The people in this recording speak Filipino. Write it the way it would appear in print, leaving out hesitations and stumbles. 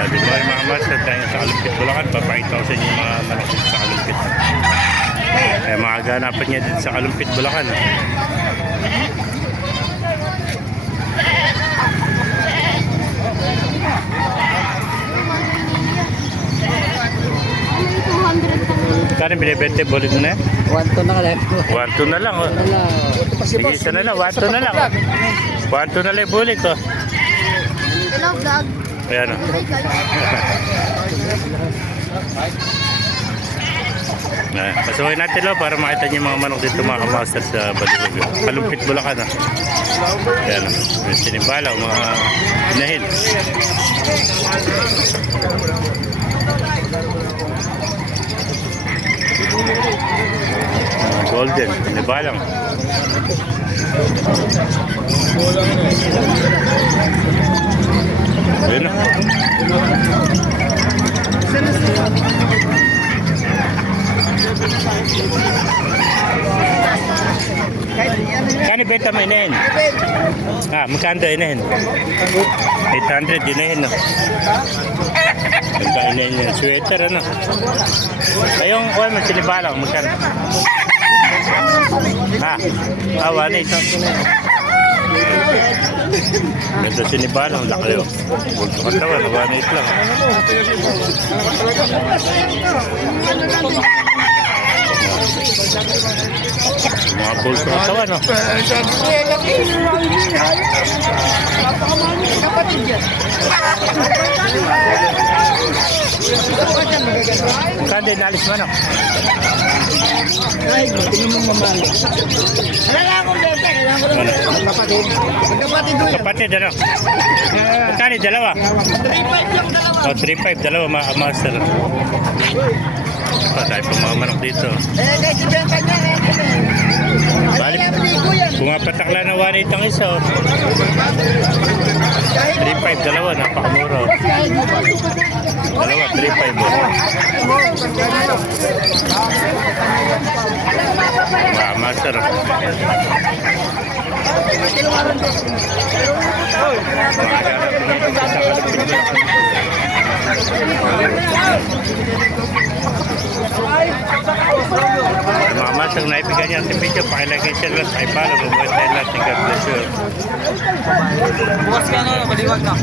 Good morning mga master, tayo sa Kalumpit, Bulacan. Papakita ko sa inyo yung mga manok dito sa Kalumpit. Kaya mga ganapan niya dito sa Kalumpit, Bulacan. Kaya binibente, bulit mo na yan? 1 na ka lang. 1-2 na lang. Oh. Sige, isa na lang. 1-2 na lang. 1-2 na lang bulit ko. Hello, vlog. Ayan o. Pasukin natin lo para makita niyo yung mga manok dito mga kamaster sa Baliwag. Kalumpit, Bulacan. Ayan o. Sinibalaw, mga inahin. Golden, sinibalang. Ayun na. Kano benta mo inahin? Magkano inahin? 800 inahin, no? Magkano inahin yung sweater, ano? Ayong kuha mo, sinibalang, magkano? Wala ito. Ganda sinibalang, laki o. Bulto katawan, wala ito lang. Mga bulto katawan, no? Kaya din nalis mo, no? Ay, tingin mo mamali. Wala akong bete. Kapatid, ano? Magkano dalawa? 3.5 yung dalawa. O, 3.5, dalawa, mga master. Tayo pa mga manok dito. Guys, ibenta niya. Balik, pumapatakla na 1.8 ang isa. 3.5, dalawa, napakamura. Dalawa, 3.5. Mga master. Mga master, naibigan niya sa video. Pakilagay siya lang sa ipala. Mabuhay tayo natin. God bless you. Bukas ka na, baliwag na.